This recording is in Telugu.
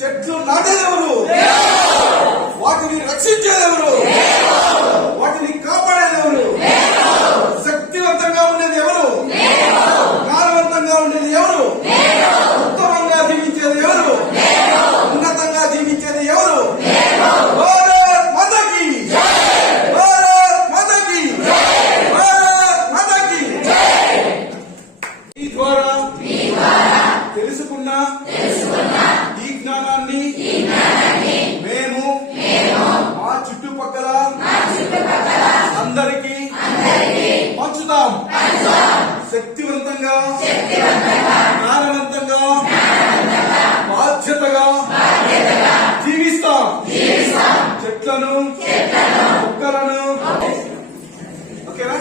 చెట్లు నాటేదెవరు వాటిని రక్షించేదెవరు వాటిని కాపాడేదెవరు శక్తివంతంగా ఉండేది ఎవరు? జ్ఞానవంతంగా ఉండేది ఎవరు? ఉత్తమంగా జీవించేది ఎవరు? ఉన్నతంగా జీవించేది ఎవరు? తెలుసుకున్నా ఈ తెలుసుకున్న విజ్ఞానాన్ని మేము మా చుట్టుపక్కల అందరికీ పంచుతాం. శక్తివంతంగా జ్ఞానవంతంగా బాధ్యతగా జీవిస్తాం. చెట్లను మొక్కలను ఓకేనా?